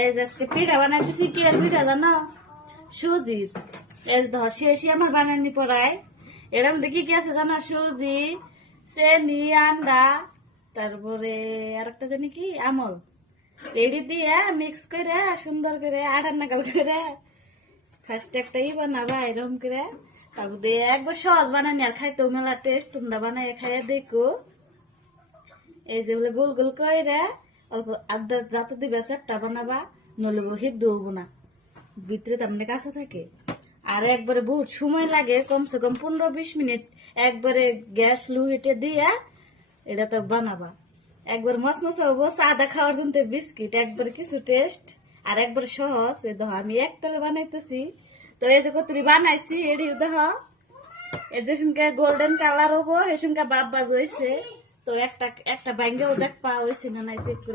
এই যে আজকে পিঠা বানাইতেছি, কি আর পিঠা জানো? সুজির। এই যে ধর শেষই আমার বানানি পড়ায়। এর মধ্যে কি কি আছে জানো? সুজি, চেনি, আন্ডা, তারপরে আর একটা জানি কি আমল। এডি দিয়ে মিক্স করে সুন্দর করে আটার নাগাল করে ফার্স্ট একটা বানাবা এরকম করে। তারপর দিয়ে একবার সহজ বানানি, আর খাইতেও মেলা টেস্ট। তোমরা বানাই খাইয়ে দেখো। এই যেগুলো গোল গোল করে অল্প আদা যাতে দিবে একটা বানাবা, নইলে হিদ্ধ হবো না, ভিতরে তার মানে কাঁচা থাকে। আর একবারে বহুত সময় লাগে, কমসে কম 15-20 মিনিট একবারে গ্যাস লো হিটে দিয়া এটা তো বানাবা। একবার মশমশা হবো, সাদা খাওয়ার জন্য বিস্কিট একবার কিছু টেস্ট। আর একবার সহজ। এই দেখো আমি একতলে বানাইতেছি। তো এই যে কতরি বানাইছি এটি দেখো, এই যে শুনকে গোল্ডেন কালার হবো, এই শুনকে বাপ বাজ হয়েছে। তো একটা একটা ব্যাঙ্গেও দেখ পা হয়েছে না নাই চেক করে